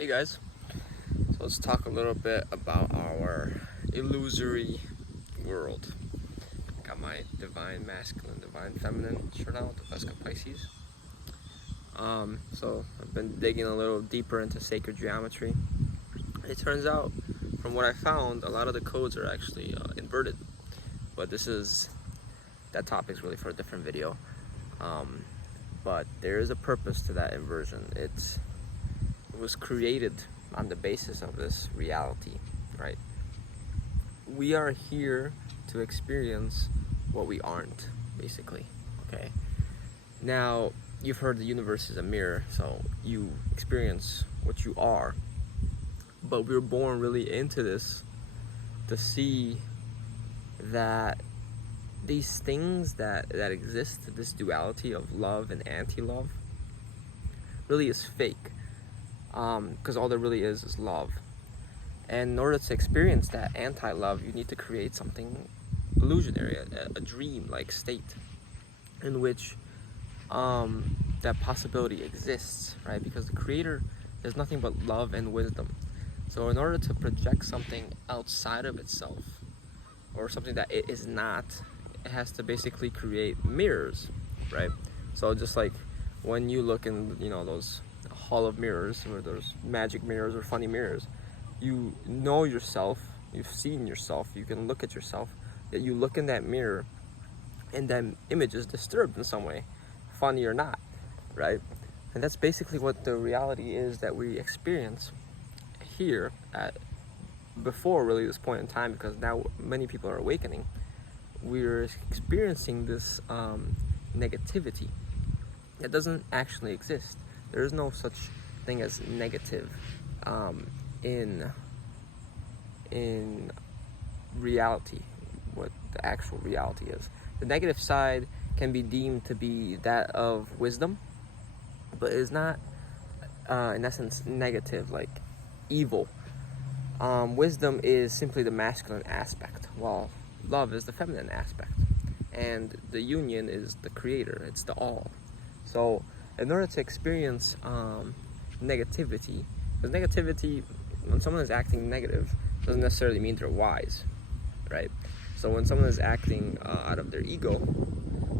Hey guys, so let's talk a little bit about our illusory world. Got my divine masculine, divine feminine shirt out, the Vesca Pisces. So I've been digging a little deeper into sacred geometry. It turns out, from what I found, a lot of the codes are actually inverted. But that topic's really for a different video. But there is a purpose to that inversion. It was created on the basis of this reality, right? We are here to experience what we aren't, basically, okay? Now, you've heard the universe is a mirror, so you experience what you are. But we were born really into this to see that these things that exist, this duality of love and anti-love, really is fake. Because all there really is love. And in order to experience that anti-love, you need to create something illusionary, a dream-like state in which that possibility exists, right? Because the creator is nothing but love and wisdom. So in order to project something outside of itself, or something that it is not, it has to basically create mirrors, right? So just like when you look in, those hall of mirrors, or those magic mirrors or funny mirrors, you know yourself, you've seen yourself, you can look at yourself, yet you look in that mirror and that image is disturbed in some way, funny or not, right? And that's basically what the reality is that we experience here at before really this point in time, because now many people are awakening. We're experiencing this negativity that doesn't actually exist. There is no such thing as negative in reality, what the actual reality is. The negative side can be deemed to be that of wisdom, but is not in essence negative, like evil. Wisdom is simply the masculine aspect, while love is the feminine aspect. And the union is the creator, it's the all. So in order to experience negativity, because negativity, when someone is acting negative, doesn't necessarily mean they're wise, right? So when someone is acting out of their ego,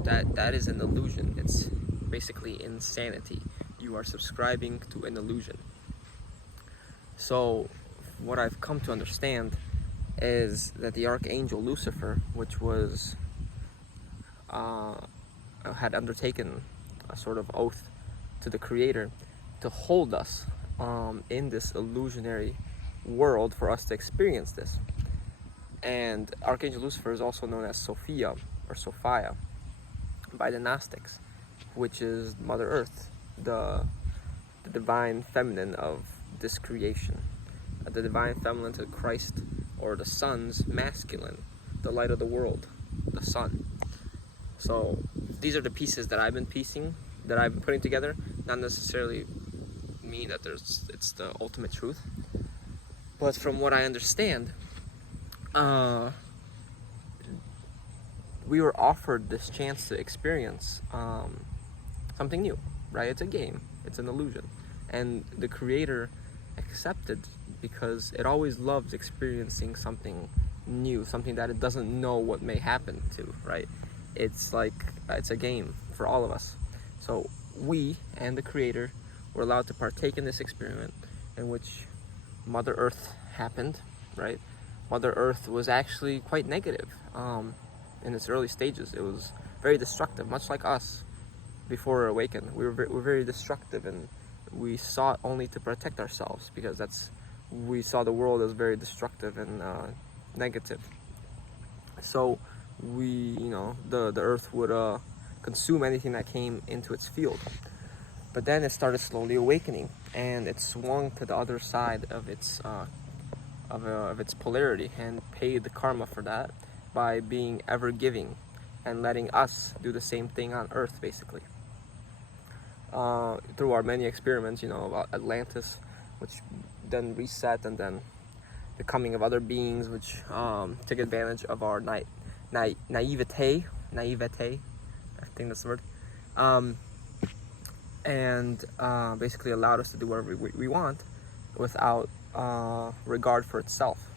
that is an illusion. It's basically insanity. You are subscribing to an illusion. So what I've come to understand is that the archangel Lucifer, which was had undertaken a sort of oath to the creator to hold us in this illusionary world for us to experience this. And Archangel Lucifer is also known as Sophia or Sophia by the Gnostics, which is Mother Earth, the divine feminine of this creation, the divine feminine to Christ, or the sun's masculine, the light of the world, the sun. So these are the pieces that I've been piecing, that I've been putting together. Not necessarily mean that it's the ultimate truth, but from what I understand, we were offered this chance to experience something new, right? It's a game, it's an illusion, and the creator accepted, because it always loves experiencing something new, something that it doesn't know what may happen to, right? It's like it's a game for all of us. So we and the creator were allowed to partake in this experiment in which Mother Earth happened, right? Mother Earth was actually quite negative in its early stages. It was very destructive, much like us before we awakened. We're very destructive, and we sought only to protect ourselves, because we saw the world as very destructive and negative. So the earth would consume anything that came into its field. But then it started slowly awakening, and it swung to the other side of its polarity, and paid the karma for that by being ever giving and letting us do the same thing on Earth, basically. Through our many experiments, about Atlantis, which then reset, and then the coming of other beings which took advantage of our naivete, I think that's the word, and basically allowed us to do whatever we want, without regard for itself,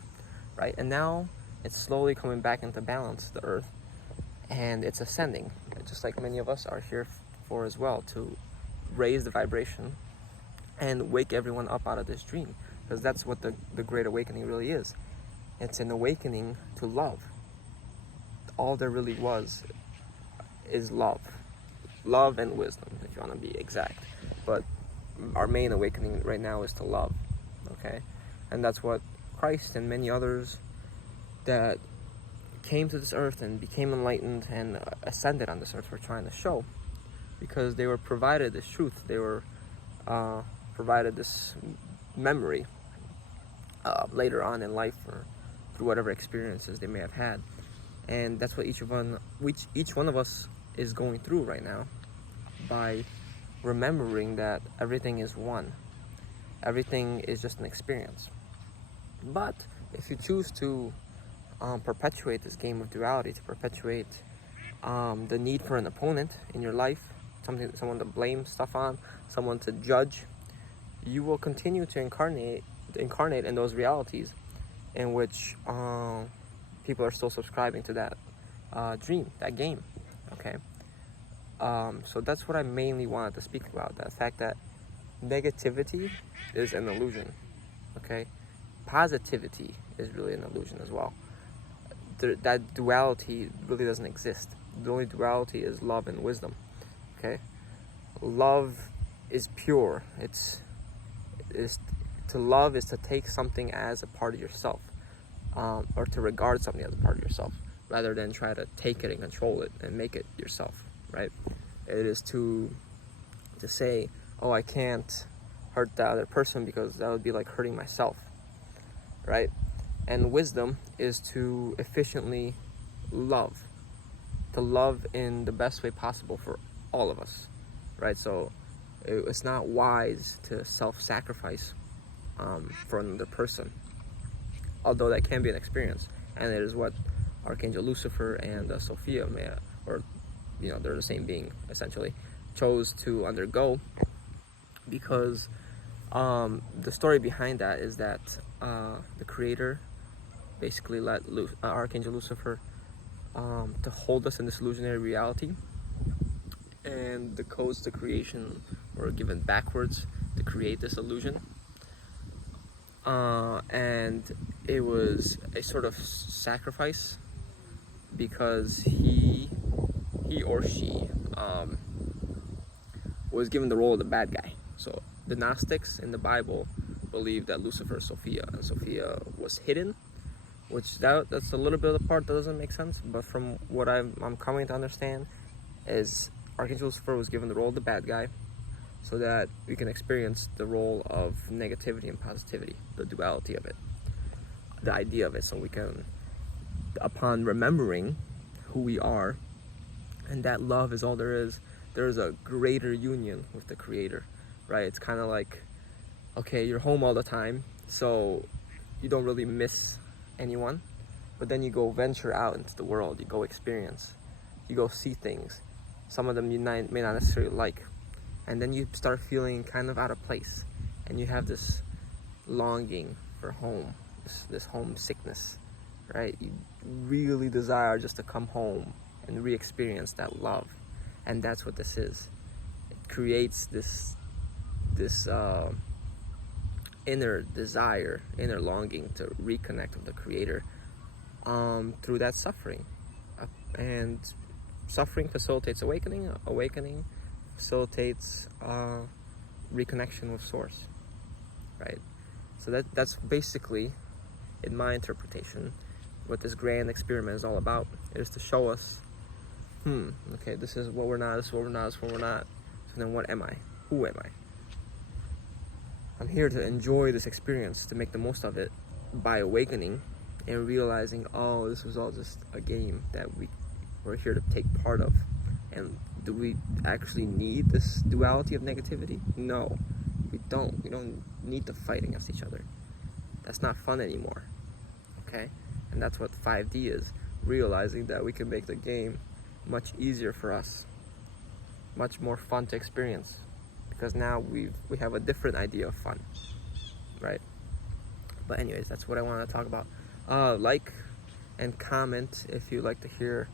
right? And now it's slowly coming back into balance, the earth, and it's ascending, just like many of us are here for as well, to raise the vibration and wake everyone up out of this dream, because that's what the Great Awakening really is. It's an awakening to love. All there really was is love. Love and wisdom, if you want to be exact. But our main awakening right now is to love, okay? And that's what Christ and many others that came to this earth and became enlightened and ascended on this earth were trying to show, because they were provided this truth. They were provided this memory later on in life, or through whatever experiences they may have had. And that's what each one of us is going through right now, by remembering that everything is one. Everything is just an experience. But if you choose to perpetuate this game of duality, to perpetuate the need for an opponent in your life, someone to blame stuff on, someone to judge, you will continue to incarnate in those realities in which people are still subscribing to that dream, that game, okay? So that's what I mainly wanted to speak about, that fact that negativity is an illusion, okay? Positivity is really an illusion as well. That duality really doesn't exist. The only duality is love and wisdom, okay? Love is pure. To love is to take something as a part of yourself, or to regard something as a part of yourself, rather than try to take it and control it and make it yourself, right? It is to say, oh, I can't hurt the other person because that would be like hurting myself, right? And wisdom is to efficiently love, to love in the best way possible for all of us, right? So it's not wise to self-sacrifice for another person, although that can be an experience, and it is what Archangel Lucifer and Sophia they're the same being essentially, chose to undergo, because the story behind that is that the Creator basically let Archangel Lucifer to hold us in this illusionary reality, and the codes to creation were given backwards to create this illusion. And it was a sort of sacrifice, because he or she was given the role of the bad guy. So the Gnostics in the Bible believe that Lucifer is Sophia, and Sophia was hidden, which that's a little bit of the part that doesn't make sense. But from what I'm coming to understand, is Archangel Lucifer was given the role of the bad guy, so that we can experience the role of negativity and positivity, the duality of it, the idea of it, so we can, upon remembering who we are, and that love is all there is a greater union with the Creator, right? It's kind of like, okay, you're home all the time, so you don't really miss anyone, but then you go venture out into the world, you go experience, you go see things, some of them you may not necessarily like, and then you start feeling kind of out of place, and you have this longing for home, this homesickness, right? You really desire just to come home and re-experience that love, and that's what this is. It creates this inner desire, inner longing to reconnect with the Creator through that suffering, and suffering facilitates awakening. Awakening facilitates reconnection with Source, right? So that's basically, in my interpretation, what this grand experiment is all about. It is to show us, okay, this is what we're not, this is what we're not, this is what we're not. So then what am I? Who am I? I'm here to enjoy this experience, to make the most of it by awakening and realizing, oh, this was all just a game that we're here to take part of. And do we actually need this duality of negativity? No, we don't. We don't need to fight against each other. That's not fun anymore, okay? And that's what 5D is, realizing that we can make the game much easier for us, much more fun to experience, because now we have a different idea of fun, right? But anyways, that's what I wanted to talk about. Like and comment if you'd like to hear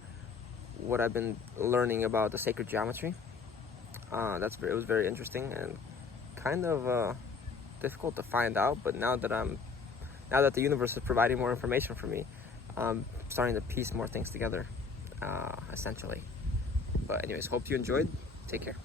what I've been learning about the sacred geometry. It was very interesting and kind of difficult to find out, but now that the universe is providing more information for me, I'm starting to piece more things together, essentially. But anyways, hope you enjoyed. Take care.